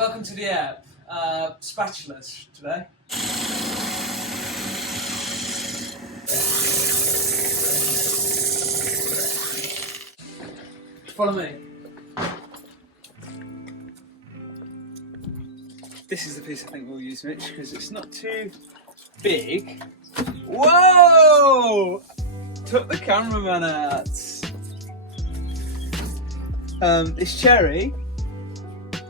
Welcome to the app. Spatulas today. Follow me. This is the piece I think we'll use, Mitch, because it's not too big. Whoa! Took the cameraman out. It's cherry,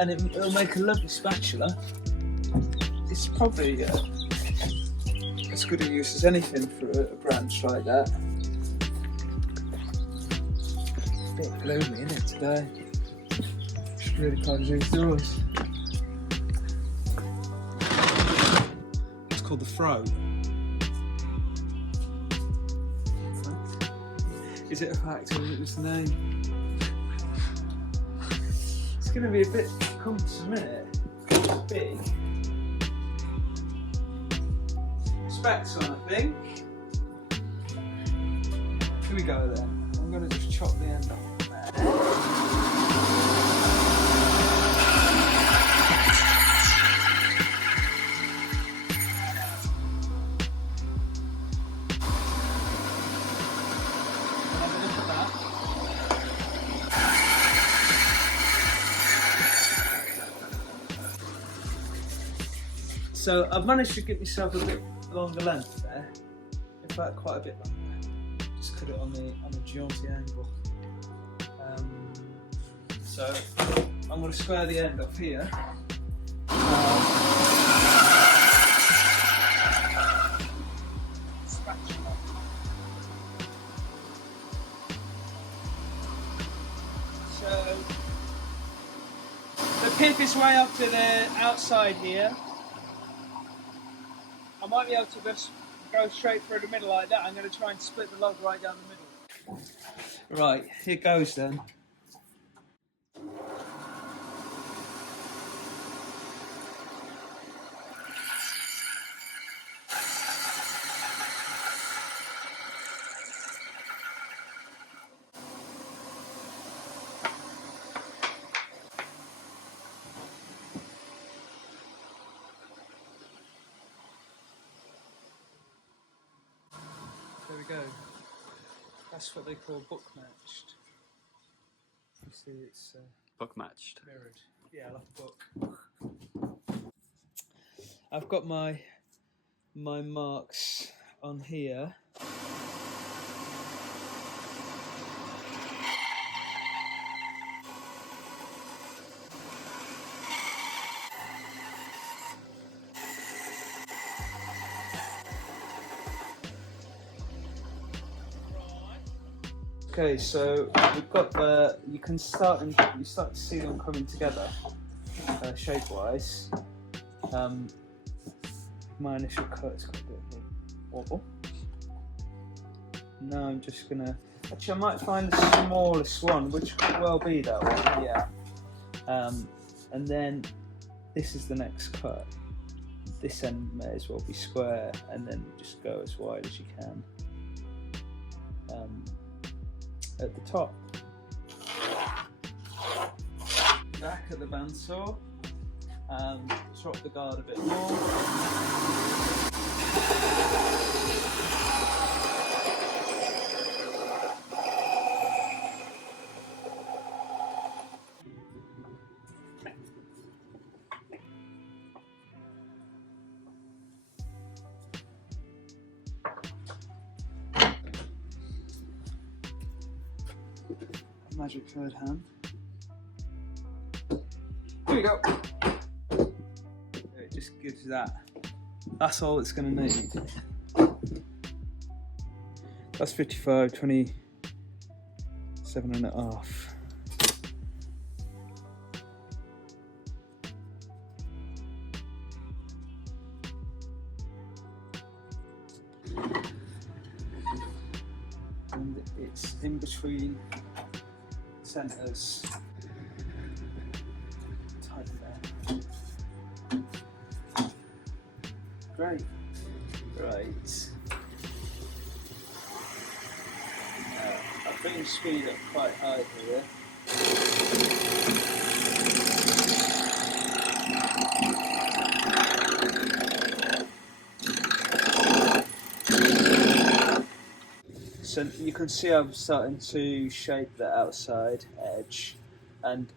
and it'll make a lovely spatula. It's probably as good a use as anything for a branch like that. A bit gloomy, isn't it, today? Should really close these doors. It's called the throat. Is it a fact or is it just a name? It's going to be a bit cumbersome, isn't it? It's big. Specs on, I think. Here we go then. I'm going to just chop the end off there. So I've managed to get myself a bit longer length there. In fact, quite a bit longer. Just cut it on the jaunty angle. So I'm going to square the end off here. Spatula. So the pip is way up to the outside here. I might be able to just go straight through the middle like that. I'm going to try and split the log right down the middle. Right, here goes then. There we go. That's what they call book matched. You see, it's book matched. Mirrored. Yeah, like a book. I've got my marks on here. Okay, so we've got you start to see them coming together shape-wise. My initial cut's got a bit of a wobble. Now I'm just gonna, actually I might find the smallest one, which could well be that one, yeah. And then this is the next cut. This end may as well be square, and then just go as wide as you can. At the top. Back at the bandsaw, chop the guard a bit more. Magic third hand. Here we go. It just gives that. That's all it's going to need. That's 55, 27 and a half. And it's in between centres. Tight there. Great. Right. I've been speed up quite high here. So you can see I'm starting to shape the outside edge, and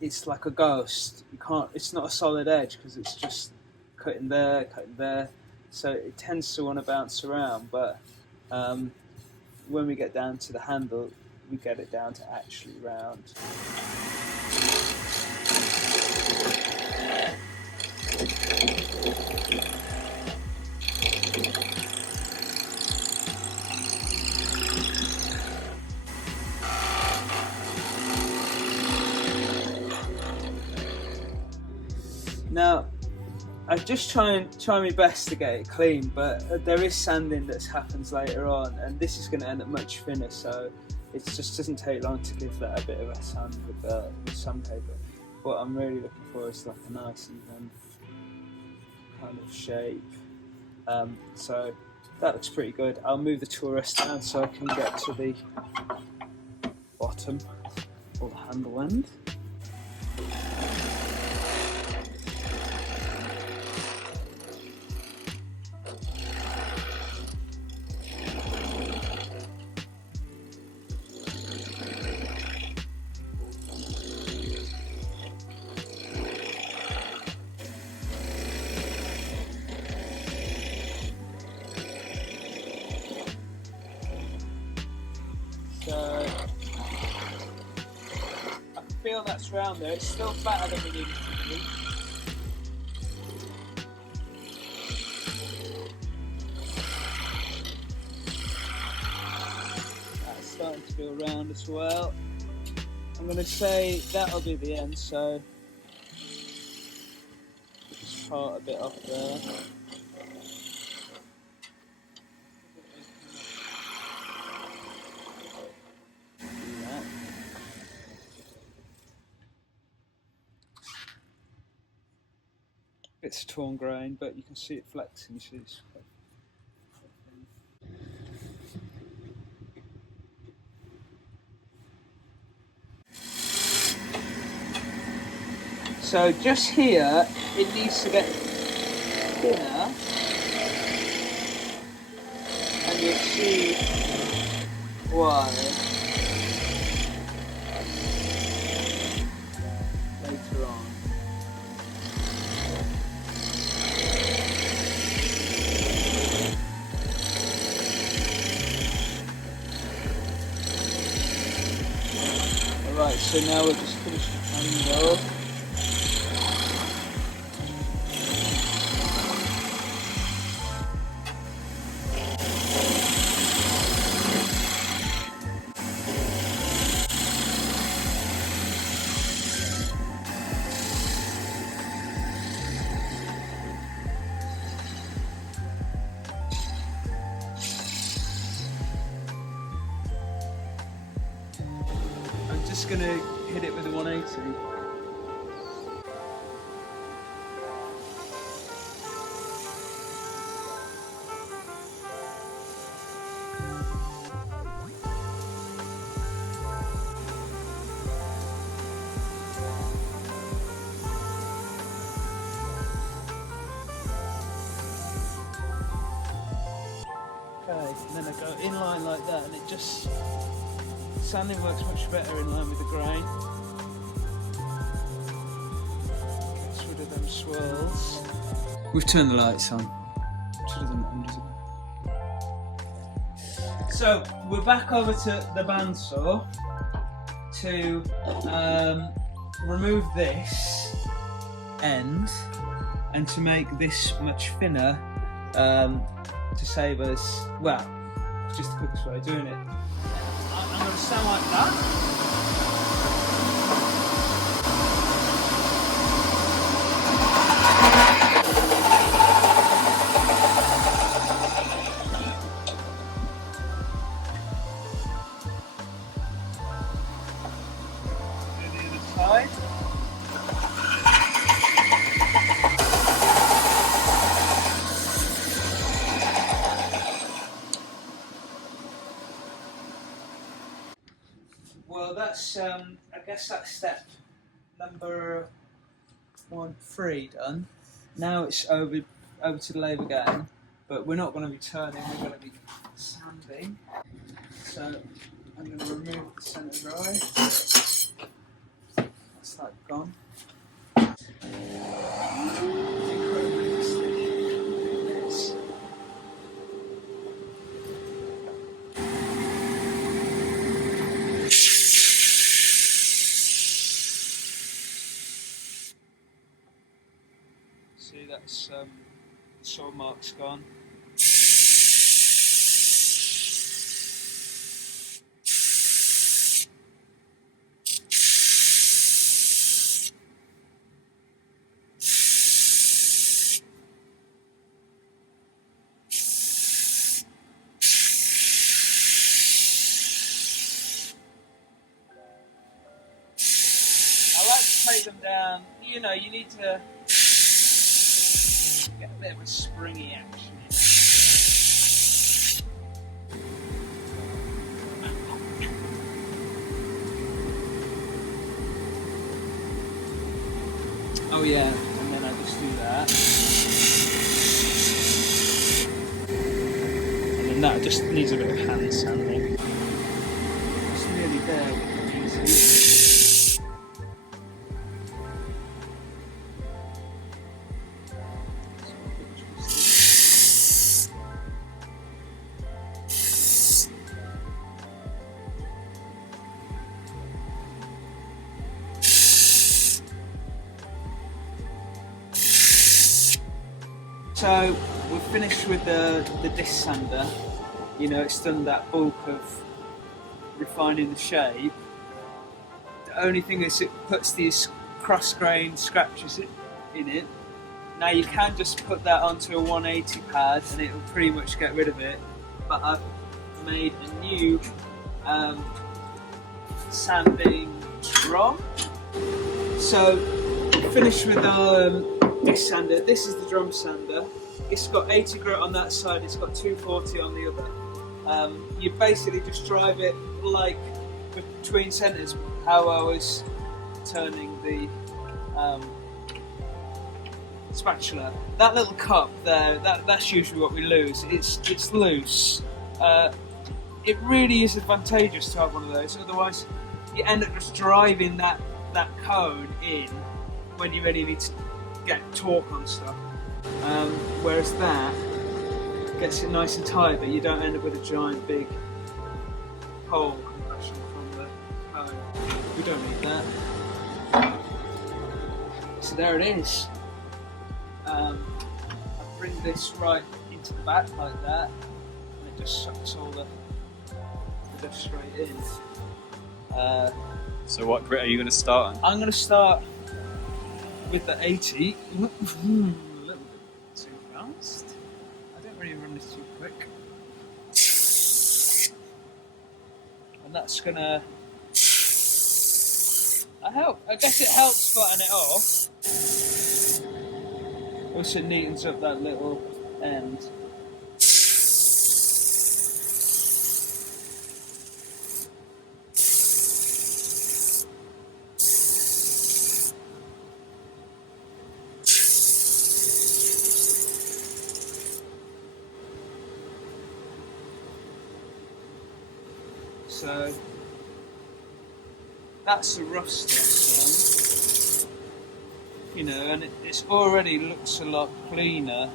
it's like a ghost. You can't. It's not a solid edge because it's just cutting there, so it tends to want to bounce around. But when we get down to the handle, we get it down to actually round. Now, I just try my best to get it clean, but there is sanding that happens later on, and this is going to end up much thinner, so it just doesn't take long to give that a bit of a sand with sandpaper. What I'm really looking for is like a nice even kind of shape. So that looks pretty good. I'll move the tool rest down so I can get to the bottom or the handle end. So I can feel that's round there. It's still fatter than we need it to be. That's starting to feel round as well. I'm going to say that'll be the end, so just part a bit off there. It's a torn grain, but you can see it flexing. See it's so just here, it needs to get thinner, and you'll see why later on. Alright, so now we'll just finish the handle. I'm just going to hit it with a 180. Okay, and then I go in line like that, and it just sanding works much better in line with the grain. Gets rid of them swirls. We've turned the lights on. Should have done it hundreds ago. So we're back over to the bandsaw to remove this end and to make this much thinner to save us, well, just the quickest way of doing it. I'm going to sound like that. Well, that's I guess that's step number 3 done. Now it's over to the lathe again, but we're not going to be turning. We're going to be sanding. So I'm going to remove the centre eye. That's that gone. Incredibly sticky. See, that's the saw mark's gone. I like to take them down. You know, you need to get a bit of a springy action in. Oh yeah, and then I just do that. And then that just needs a bit of hand sanding. It's nearly there with the easy. So we're finished with the disc sander. You know, it's done that bulk of refining the shape. The only thing is it puts these cross-grained scratches in it. Now you can just put that onto a 180 pad and it'll pretty much get rid of it. But I've made a new sanding drum. So we're finished with our disc sander. This is the drum sander. It's got 80 grit on that side, it's got 240 on the other. You basically just drive it like between centres, how I was turning the spatula. That little cup there, that's usually what we lose. It's loose. It really is advantageous to have one of those, otherwise you end up just driving that cone in when you really need to get torque on stuff. Whereas that gets it nice and tight, but you don't end up with a giant big hole compression from the cone. We don't need that. So there it is. I bring this right into the back like that, and it just sucks all the dust straight in. So what grit are you going to start on? I'm going to start with the 80. A little bit too fast. I don't really run this too quick. And that's going to help. I guess it helps flatten it off. Also neatens up that little end. So that's the rough stuff done. You know, and it's already looks a lot cleaner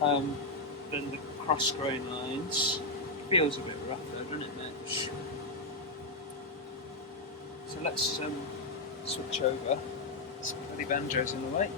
than the cross grain lines. It feels a bit rougher, doesn't it, Mitch? So let's switch over. Some bloody banjos in the way.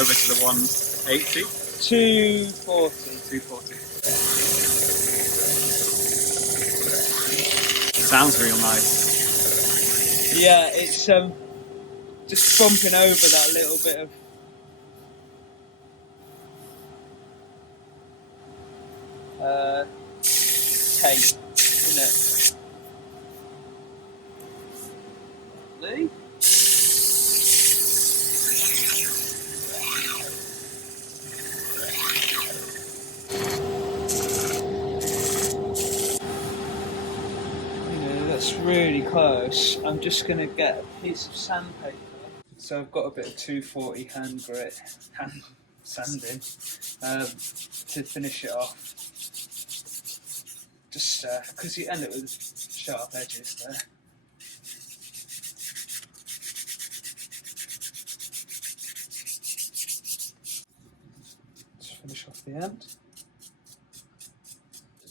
Over to the 180? 240. 240. Sounds real nice. Yeah, it's just bumping over that little bit of tape, isn't it? Lee? That's really close. I'm just going to get a piece of sandpaper. So I've got a bit of 240 hand sanding to finish it off. just because you end up with sharp edges there. Just finish off the end.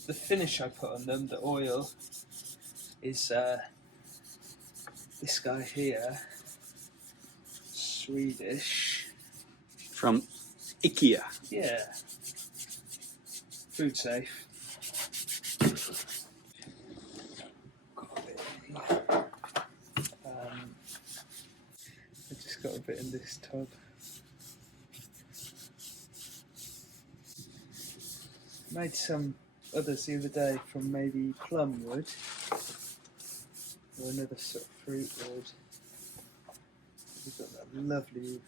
The finish I put on them, the oil, is this guy here, Swedish. From IKEA. Yeah. Food safe. Got a bit in here. I just got a bit in this tub. Made some others the other day from maybe plum wood or another sort of fruit wood. We've got that lovely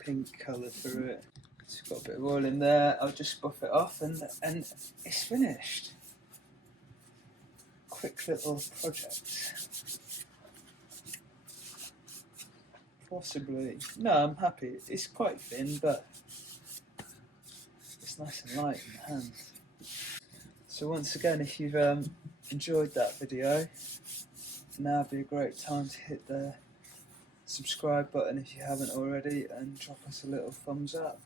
pink colour through it. It's got a bit of oil in there. I'll just buff it off and it's finished. Quick little project. Possibly. No, I'm happy. It's quite thin, but it's nice and light in the hand. So once again, if you've enjoyed that video, now would be a great time to hit the subscribe button if you haven't already, and drop us a little thumbs up.